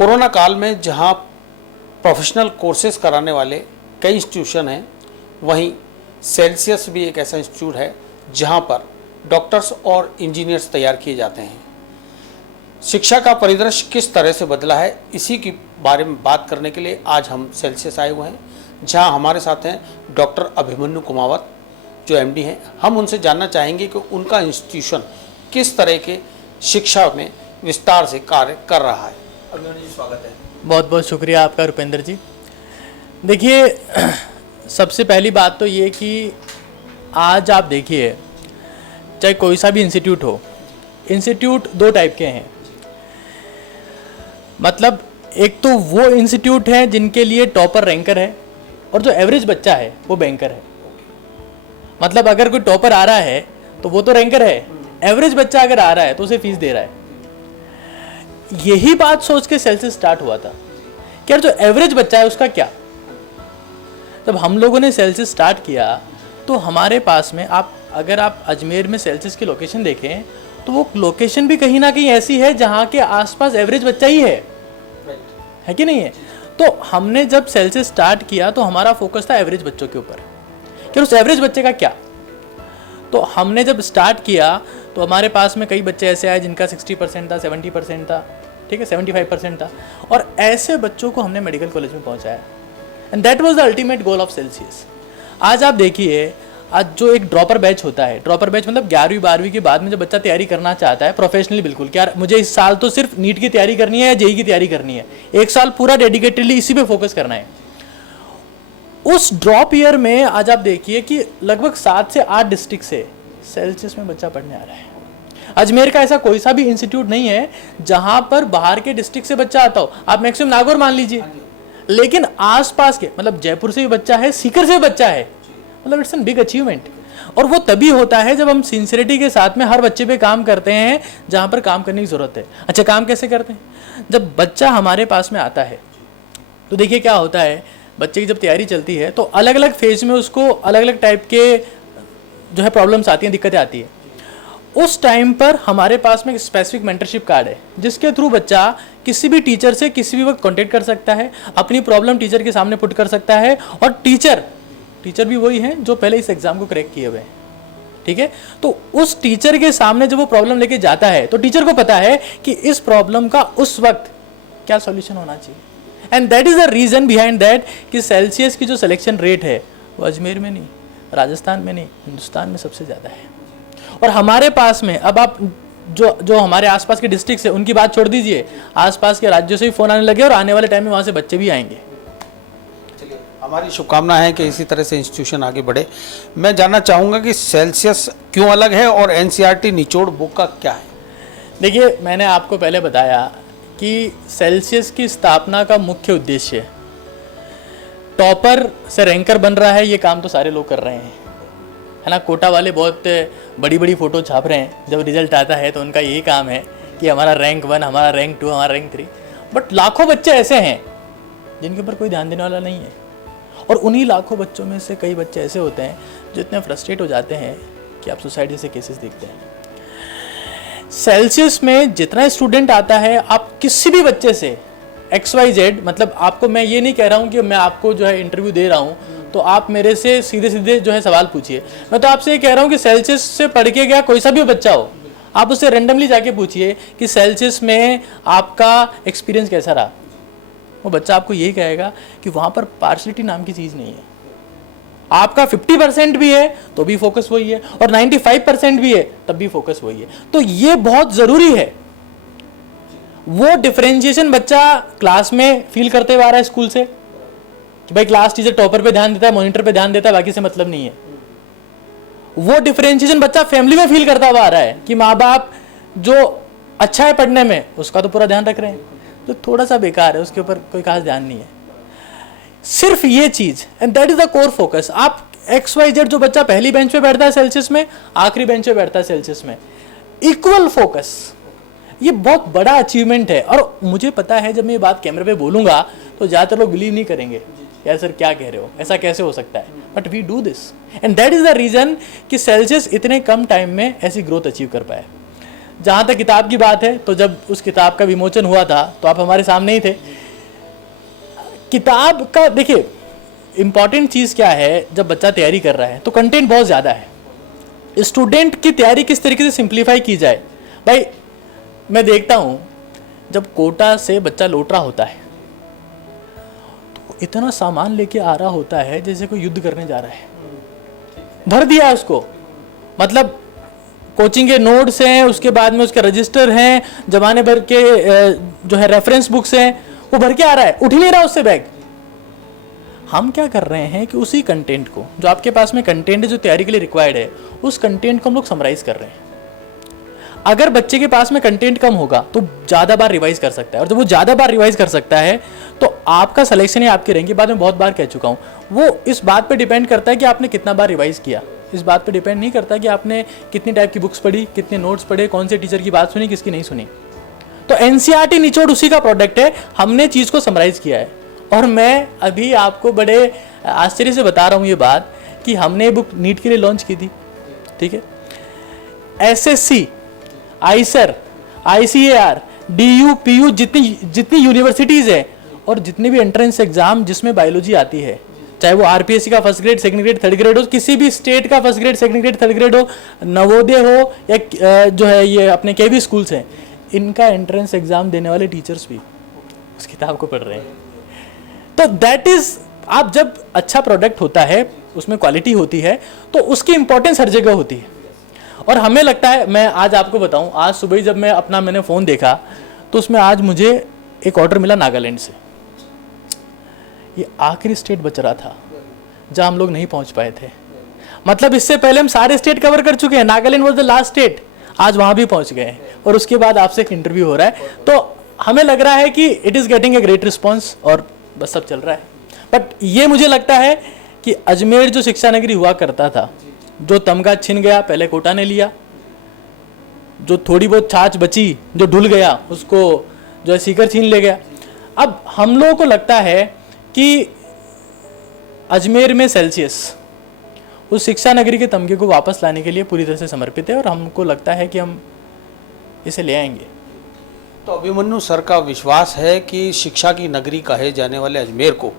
Corona काल में जहां प्रोफेशनल कोर्सेज कराने वाले कई इंस्टीट्यूशन हैं, वहीं सेल्सियस भी एक ऐसा इंस्टीट्यूट है जहां पर डॉक्टर्स और इंजीनियर्स तैयार किए जाते हैं। शिक्षा का परिदृश्य किस तरह से बदला है, इसी के बारे में बात करने के लिए आज हम सेल्सियस आए हुए हैं, जहां हमारे साथ हैं डॉक्टर अभिमन्यु कुमावत जो एमडी हैं। हम उनसे जानना चाहेंगे कि उनका इंस्टीट्यूशन किस तरह के शिक्षा में विस्तार से कार्य कर रहा है। अभिमन्यु जी, स्वागत है। बहुत बहुत शुक्रिया आपका रुपेंद्र जी। देखिए, सबसे पहली बात तो ये कि आज आप देखिए, चाहे कोई सा भी इंस्टीट्यूट हो, इंस्टीट्यूट दो टाइप के हैं। मतलब एक तो वो इंस्टीट्यूट है जिनके लिए टॉपर रैंकर है और जो एवरेज बच्चा है वो बैंकर है। मतलब अगर कोई टॉपर आ रहा है तो वो तो रैंकर है, एवरेज बच्चा अगर आ रहा है तो उसे फीस दे रहा है। यही बात सोच के सेल्सियस स्टार्ट हुआ था कि यार जो एवरेज बच्चा है उसका क्या। जब हम लोगों ने सेल्सियस स्टार्ट किया तो हमारे पास में अगर आप अजमेर में सेल्सियस की लोकेशन देखें तो वो लोकेशन भी कहीं ना कहीं ऐसी है जहाँ के आसपास एवरेज बच्चा ही है कि नहीं है। तो हमने जब सेल्सियस स्टार्ट किया तो हमारा फोकस था एवरेज बच्चों के ऊपर कि उस एवरेज बच्चे का क्या। तो हमने जब स्टार्ट किया तो हमारे पास में कई बच्चे ऐसे आए जिनका 60% था, 70% था, ठीक है, 75% था, और ऐसे बच्चों को हमने मेडिकल कॉलेज में पहुंचाया। And that was the ultimate goal of Celsius. आज आप देखिए, आज जो एक ड्रॉपर बैच होता है, ड्रॉपर बैच मतलब 11वीं 12वीं के बाद में जो बच्चा तैयारी करना चाहता है प्रोफेशनली, बिल्कुल क्या मुझे इस साल तो सिर्फ नीट की तैयारी करनी है या जेई की तैयारी करनी है, एक साल पूरा डेडिकेटेडली इसी पे फोकस करना है। उस ड्रॉप ईयर में आज आप देखिए कि लगभग 7 से 8 डिस्ट्रिक्ट से सेल्सियस में बच्चा पढ़ने आ रहा है। अजमेर का ऐसा कोई सा भी इंस्टीट्यूट नहीं है जहां पर बाहर के डिस्ट्रिक्ट से बच्चा आता हो। आप मैक्सिमम नागौर मान लीजिए, लेकिन आसपास के मतलब जयपुर से भी बच्चा है, सीकर से भी बच्चा है। मतलब इट्स एन बिग अचीवमेंट। और वो तभी होता है जब हम सिंसियरिटी के साथ में हर बच्चे पे काम करते हैं जहां पर काम करने की जरूरत है। अच्छा, काम कैसे करते हैं? जब बच्चा हमारे पास में आता है तो देखिए क्या होता है, बच्चे की जब तैयारी चलती है तो अलग अलग फेज में उसको अलग अलग टाइप के जो है प्रॉब्लम्स आती हैं, दिक्कतें आती हैं। उस टाइम पर हमारे पास में एक स्पेसिफिक मेंटरशिप कार्ड है जिसके थ्रू बच्चा किसी भी टीचर से किसी भी वक्त कांटेक्ट कर सकता है, अपनी प्रॉब्लम टीचर के सामने पुट कर सकता है, और टीचर भी वही हैं जो पहले इस एग्जाम को क्रैक किए हुए हैं, ठीक है। तो उस टीचर के सामने जब वो प्रॉब्लम लेके जाता है तो टीचर को पता है कि इस प्रॉब्लम का उस वक्त क्या सॉल्यूशन होना चाहिए। And that is the reason behind that कि सेल्सियस की जो सिलेक्शन रेट है वो अजमेर में नहीं, राजस्थान में नहीं, हिंदुस्तान में सबसे ज़्यादा है। और हमारे पास में अब आप जो हमारे आसपास के डिस्ट्रिक्ट है उनकी बात छोड़ दीजिए, आसपास के राज्यों से भी फ़ोन आने लगे और आने वाले टाइम में वहाँ से बच्चे भी आएंगे। चलिए, हमारी शुभकामना है कि इसी तरह से इंस्टीट्यूशन आगे बढ़े। मैं जानना चाहूँगा कि सेल्सियस क्यों अलग है और एनसीईआरटी निचोड़ बुक का क्या है। देखिए, मैंने आपको पहले बताया कि सेल्सियस की स्थापना का मुख्य उद्देश्य टॉपर से रैंकर बन रहा है। ये काम तो सारे लोग कर रहे हैं, है ना। कोटा वाले बहुत बड़ी बड़ी फ़ोटो छाप रहे हैं, जब रिजल्ट आता है तो उनका यही काम है कि हमारा रैंक 1, हमारा रैंक 2, हमारा रैंक 3। बट लाखों बच्चे ऐसे हैं जिनके ऊपर कोई ध्यान देने वाला नहीं है, और उन्हीं लाखों बच्चों में से कई बच्चे ऐसे होते हैं जो इतने फ्रस्ट्रेट हो जाते हैं कि आप सुसाइड जैसे केसेस देखते हैं। सेल्सियस में जितना स्टूडेंट आता है, आप किसी भी बच्चे से XYZ, मतलब आपको मैं ये नहीं कह रहा हूँ कि मैं आपको जो है इंटरव्यू दे रहा हूँ तो आप मेरे से सीधे सीधे जो है सवाल पूछिए। मैं तो आपसे ये कह रहा हूँ कि सेल्सियस से पढ़ के गया कोई सा भी बच्चा हो, आप उससे रेंडमली जाके पूछिए कि सेल्सियस में आपका एक्सपीरियंस कैसा रहा। वो बच्चा आपको यही कहेगा कि वहाँ पर पार्शलिटी नाम की चीज़ नहीं है। आपका 50% भी है तो भी फोकस वही है, और 95% भी है तब भी फोकस वही है। तो ये बहुत ज़रूरी है। वो डिफरेंशिएशन बच्चा क्लास में फील करते हुए आ रहा है स्कूल से कि भाई क्लास टीचर टॉपर पे ध्यान देता है, मॉनिटर पे ध्यान देता है, बाकी से मतलब नहीं है। वो डिफरेंशिएशन बच्चा फैमिली में फील करता हुआ आ रहा है कि माँ बाप जो अच्छा है पढ़ने में उसका तो पूरा ध्यान रख रहे हैं, जो थोड़ा सा बेकार है उसके ऊपर कोई खास ध्यान नहीं है। सिर्फ ये चीज, and that is the core focus. आप XYZ जो बच्चा पहली बेंच पे बैठता है सेल्सियस में, आखिरी बेंच पे बैठता है सेल्सियस में, इक्वल फोकस, ये बहुत बड़ा अचीवमेंट है। और मुझे पता है जब मैं ये बात कैमरे पे बोलूंगा तो ज़्यादातर लोग बिलीव नहीं करेंगे, यार सर क्या कह रहे हो, ऐसा कैसे हो सकता है, but we do this and that is the reason कि सेल्सियस इतने कम टाइम में ऐसी ग्रोथ अचीव कर पाए। जहाँ तक किताब की बात है, तो जब उस किताब का विमोचन हुआ था तो आप हमारे सामने ही थे। किताब का देखिए इंपॉर्टेंट चीज़ क्या है, जब बच्चा तैयारी कर रहा है तो कंटेंट बहुत ज़्यादा है। स्टूडेंट की तैयारी किस तरीके से सिंप्लीफाई की जाए। भाई मैं देखता हूँ जब कोटा से बच्चा लौट रहा होता है तो इतना सामान लेके आ रहा होता है जैसे कोई युद्ध करने जा रहा है, भर दिया है उसको। मतलब कोचिंग के नोट्स हैं, उसके बाद में उसके रजिस्टर हैं, जमाने भर के जो है रेफरेंस बुक्स हैं, वो भर के आ रहा है, उठ ही नहीं रहा उससे बैग। हम क्या कर रहे हैं कि उसी कंटेंट को, जो आपके पास में कंटेंट है जो तैयारी के लिए रिक्वायर्ड है, उस कंटेंट को हम लोग समराइज कर रहे हैं। अगर बच्चे के पास में कंटेंट कम होगा तो ज़्यादा बार रिवाइज कर सकता है, और जब वो ज़्यादा बार रिवाइज कर सकता है तो आपका सिलेक्शन ही आपकी रहेंगी। बाद में बहुत बार कह चुका हूँ, वो इस बात पे डिपेंड करता है कि आपने कितना बार रिवाइज किया। इस बात पे डिपेंड नहीं करता कि आपने कितनी टाइप की बुक्स पढ़ी, कितने नोट्स पढ़े, कौन से टीचर की बात सुनी, किसकी नहीं सुनी। तो एनसीईआरटी निचोड़ उसी का प्रोडक्ट है। हमने चीज़ को समराइज किया है। और मैं अभी आपको बड़े आश्चर्य से बता रहा हूँ ये बात कि हमने बुक नीट के लिए लॉन्च की थी, ठीक है। SSC, IISER, ICAR, DU, PU, जितनी यूनिवर्सिटीज़ है और जितने भी एंट्रेंस एग्जाम जिसमें बायोलॉजी आती है, चाहे वो आरपीएससी का first grade, second grade, third grade हो, किसी भी स्टेट का first grade, second grade, third grade हो, नवोदय हो या जो है ये अपने केवी स्कूल्स हैं, इनका एंट्रेंस एग्जाम देने वाले टीचर्स भी उस किताब को पढ़ रहे हैं। तो दैट इज, आप जब अच्छा प्रोडक्ट होता है, उसमें क्वालिटी होती है, तो उसकी इंपॉर्टेंस हर जगह होती है। और हमें लगता है, मैं आज आपको बताऊं, आज सुबह ही जब मैंने फ़ोन देखा तो उसमें आज मुझे एक ऑर्डर मिला नागालैंड से। ये आखिरी स्टेट बच रहा था जहां हम लोग नहीं पहुंच पाए थे। मतलब इससे पहले हम सारे स्टेट कवर कर चुके हैं, Nagaland was the last state, आज वहां भी पहुंच गए हैं। और उसके बाद आपसे एक इंटरव्यू हो रहा है, तो हमें लग रहा है कि it is getting a great response और बस सब चल रहा है। बट ये मुझे लगता है कि अजमेर जो शिक्षा नगरी हुआ करता था, जो तमगा छिन गया पहले कोटा ने लिया, जो थोड़ी बहुत छाछ बची जो ढुल गया उसको जो है सीकर छीन ले गया। अब हम लोगों को लगता है कि अजमेर में सेल्सियस उस शिक्षा नगरी के तमगे को वापस लाने के लिए पूरी तरह से समर्पित है, और हमको लगता है कि हम इसे ले आएंगे। तो अभिमन्यु सर का विश्वास है कि शिक्षा की नगरी कहे जाने वाले अजमेर को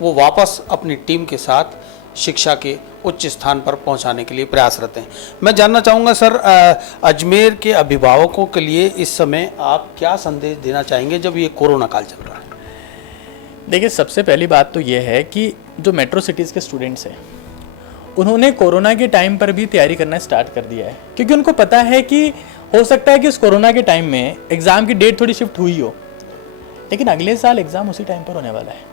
वो वापस अपनी टीम के साथ शिक्षा के उच्च स्थान पर पहुंचाने के लिए प्रयासरत हैं। मैं जानना चाहूँगा सर, अजमेर के अभिभावकों के लिए इस समय आप क्या संदेश देना चाहेंगे जब ये कोरोना काल चल रहा है? देखिए, सबसे पहली बात तो ये है कि जो मेट्रो सिटीज़ के स्टूडेंट्स हैं उन्होंने कोरोना के टाइम पर भी तैयारी करना स्टार्ट कर दिया है, क्योंकि उनको पता है कि हो सकता है कि इस कोरोना के टाइम में एग्ज़ाम की डेट थोड़ी शिफ्ट हुई हो, लेकिन अगले साल एग्ज़ाम उसी टाइम पर होने वाला है।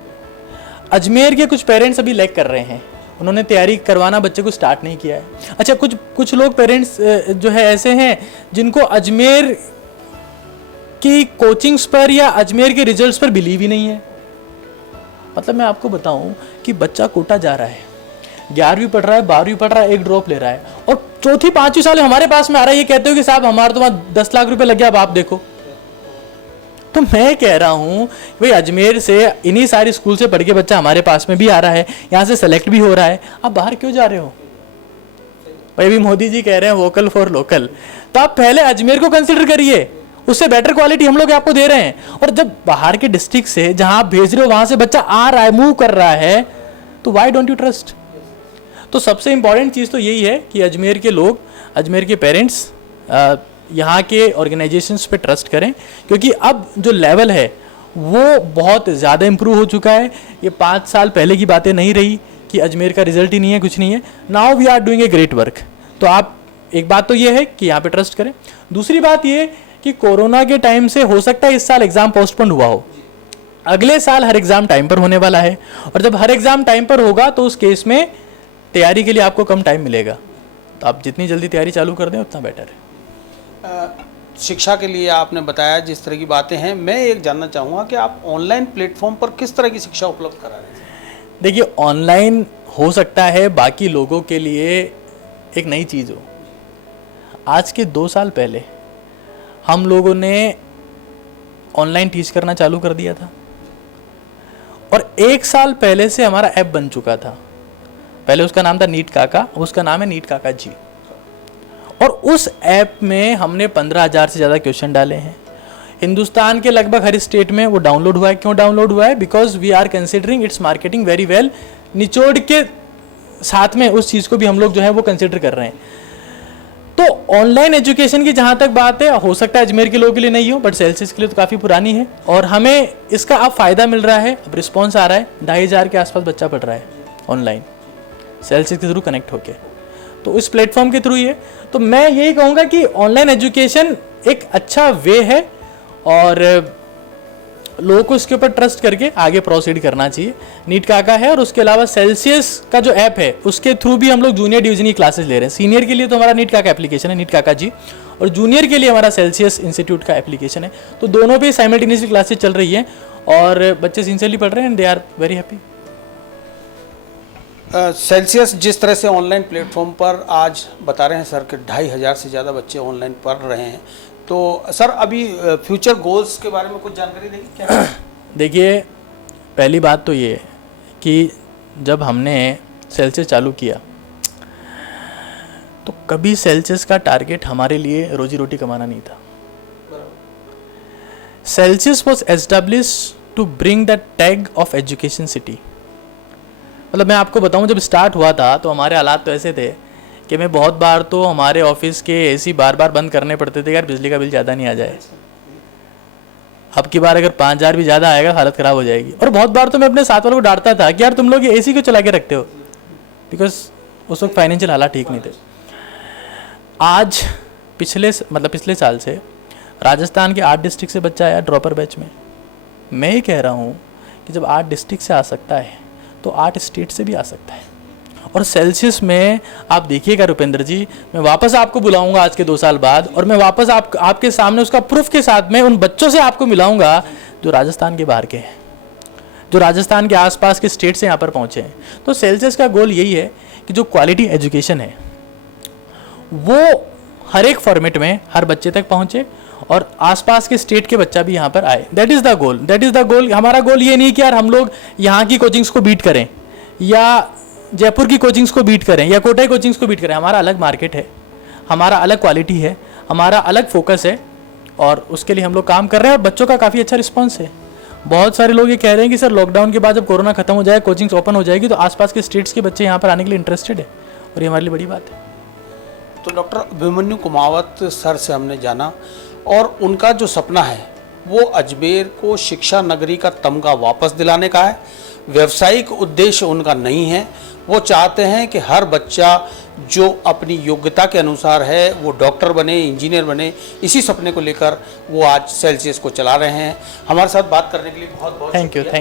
अजमेर के कुछ पेरेंट्स अभी लैग कर रहे हैं, उन्होंने तैयारी करवाना बच्चे को स्टार्ट नहीं किया है। अच्छा, कुछ लोग पेरेंट्स जो है ऐसे हैं जिनको अजमेर की कोचिंग्स पर या अजमेर के रिजल्ट्स पर बिलीव ही नहीं है। मतलब मैं आपको बताऊं कि बच्चा कोटा जा रहा है, 11वीं पढ़ रहा है, 12वीं पढ़ रहा है, एक ड्रॉप ले रहा है, और चौथी 5वीं साल हमारे पास में आ रहा है, ये कहते हो कि साहब हमारा तो वहाँ 10 लाख रुपए लग गया, अब आप देखो। तो मैं कह रहा हूँ भाई, अजमेर से इन्हीं सारी स्कूल से पढ़ के बच्चा हमारे पास में भी आ रहा है, यहाँ से सेलेक्ट भी हो रहा है, आप बाहर क्यों जा रहे हो? भाई अभी मोदी जी कह रहे हैं वोकल फॉर लोकल, तो आप पहले अजमेर को कंसिडर करिए, उससे बेटर क्वालिटी हम लोग आपको दे रहे हैं। और जब बाहर के डिस्ट्रिक्ट से जहां आप भेज रहे हो वहां से बच्चा आ रहा है, मूव कर रहा है, तो व्हाई डोंट यू ट्रस्ट? तो सबसे इंपॉर्टेंट चीज़ तो यही है कि अजमेर के लोग, अजमेर के पेरेंट्स यहाँ के ऑर्गेनाइजेशंस पे ट्रस्ट करें, क्योंकि अब जो लेवल है वो बहुत ज़्यादा इम्प्रूव हो चुका है। ये 5 साल पहले की बातें नहीं रही कि अजमेर का रिजल्ट ही नहीं है, कुछ नहीं है। Now we are doing a great work. तो आप, एक बात तो ये है कि यहाँ पे ट्रस्ट करें। दूसरी बात ये कि कोरोना के टाइम से हो सकता है इस साल एग्ज़ाम पोस्टपोन हुआ हो, अगले साल हर एग्ज़ाम टाइम पर होने वाला है, और जब हर एग्ज़ाम टाइम पर होगा तो उस केस में तैयारी के लिए आपको कम टाइम मिलेगा। तो आप जितनी जल्दी तैयारी चालू कर दें उतना बेटर है। शिक्षा के लिए आपने बताया जिस तरह की बातें हैं, मैं एक जानना चाहूँगा कि आप ऑनलाइन प्लेटफॉर्म पर किस तरह की शिक्षा उपलब्ध करा रहे हैं? देखिए, ऑनलाइन हो सकता है बाकी लोगों के लिए एक नई चीज़ हो। आज के 2 साल पहले हम लोगों ने ऑनलाइन टीच करना चालू कर दिया था, और 1 साल पहले से हमारा ऐप बन चुका था। पहले उसका नाम था नीट काका, उसका नाम है नीट काका जी। और उस ऐप में हमने 15,000 से ज़्यादा क्वेश्चन डाले हैं। हिंदुस्तान के लगभग हर स्टेट में वो डाउनलोड हुआ है। क्यों डाउनलोड हुआ है? Because we are considering its marketing very well. निचोड़ के साथ में उस चीज़ को भी हम लोग जो है वो कंसिडर कर रहे हैं। तो ऑनलाइन एजुकेशन की जहाँ तक बात है, हो सकता है अजमेर के लोगों के लिए नहीं हो, बट सेल्सियस के लिए तो काफ़ी पुरानी है और हमें इसका अब फ़ायदा मिल रहा है। अब रिस्पॉन्स आ रहा है, 2,500 के आसपास बच्चा पढ़ रहा है ऑनलाइन सेल्सियस के थ्रू कनेक्ट होके, तो इस प्लेटफॉर्म के थ्रू ही है। तो मैं यही कहूँगा कि ऑनलाइन एजुकेशन एक अच्छा वे है और लोगों को इसके ऊपर ट्रस्ट करके आगे प्रोसीड करना चाहिए। नीट काका है और उसके अलावा सेल्सियस का जो ऐप है उसके थ्रू भी हम लोग जूनियर डिवीजन की क्लासेस ले रहे हैं। सीनियर के लिए तो हमारा नीट काका एप्लीकेशन है, नीट काका जी, और जूनियर के लिए हमारा सेल्सियस इंस्टीट्यूट का एप्लीकेशन है। तो दोनों पे साइमल्टेनियसली क्लासेस चल रही हैं और बच्चे सिंसियरली पढ़ रहे हैं and they are very happy. Celsius जिस तरह से ऑनलाइन प्लेटफॉर्म पर आज बता रहे हैं सर कि 2,500 से ज़्यादा बच्चे ऑनलाइन पढ़ रहे हैं, तो सर अभी फ्यूचर गोल्स के बारे में कुछ जानकारी देंगे क्या? देखिए, पहली बात तो ये है कि जब हमने सेल्सियस चालू किया तो कभी सेल्सियस का टारगेट हमारे लिए रोजी रोटी कमाना नहीं था। Celsius was establish to bring the tag of education city. मतलब मैं आपको बताऊं, जब स्टार्ट हुआ था तो हमारे हालात तो ऐसे थे कि मैं बहुत बार तो हमारे ऑफिस के एसी बार बार बंद करने पड़ते थे, यार बिजली का बिल ज़्यादा नहीं आ जाए, अब की बार अगर 5,000 भी ज़्यादा आएगा हालत ख़राब हो जाएगी। और बहुत बार तो मैं अपने साथ वालों को डांटता था कि यार तुम लोग ये एसी क्यों चला के रखते हो, बिकॉज उस वक्त फाइनेंशियल हालात ठीक नहीं थे। आज पिछले साल से राजस्थान के 8 डिस्ट्रिक्ट से बच्चा आया ड्रॉपर बैच में। मैं ही कह रहा हूँ कि जब 8 डिस्ट्रिक्ट से आ सकता है तो 8 स्टेट से भी आ सकता है। और सेल्सियस में आप देखिएगा रुपेंद्र जी, मैं वापस आपको बुलाऊंगा आज के 2 साल बाद और मैं वापस आपके सामने उसका प्रूफ के साथ में उन बच्चों से आपको मिलाऊंगा जो राजस्थान के बाहर के हैं, जो राजस्थान के आसपास के स्टेट से यहाँ पर पहुँचे हैं। तो सेल्सियस का गोल यही है कि जो क्वालिटी एजुकेशन है वो हर एक फॉर्मेट में हर बच्चे तक पहुँचे और आसपास के स्टेट के बच्चा भी यहाँ पर आए। That is the goal, that is the goal. हमारा गोल ये नहीं कि यार हम लोग यहाँ की कोचिंग्स को बीट करें या जयपुर की कोचिंग्स को बीट करें या कोटा कोचिंग्स को बीट करें। हमारा अलग मार्केट है, हमारा अलग क्वालिटी है, हमारा अलग फोकस है और उसके लिए हम लोग काम कर रहे हैं और बच्चों का काफ़ी अच्छा रिस्पॉन्स है। बहुत सारे लोग ये कह रहे हैं कि सर लॉकडाउन के बाद जब कोरोना खत्म हो जाए, कोचिंग्स ओपन हो जाएगी तो आसपास के स्टेट्स के बच्चे यहाँ पर आने के लिए इंटरेस्टेड है और ये हमारे लिए बड़ी बात है। तो डॉक्टर अभिमन्यु कुमावत सर से हमने जाना और उनका जो सपना है वो अजमेर को शिक्षा नगरी का तमगा वापस दिलाने का है। व्यावसायिक उद्देश्य उनका नहीं है, वो चाहते हैं कि हर बच्चा जो अपनी योग्यता के अनुसार है वो डॉक्टर बने, इंजीनियर बने। इसी सपने को लेकर वो आज सेल्सियस को चला रहे हैं। हमारे साथ बात करने के लिए बहुत बहुत थैंक यू।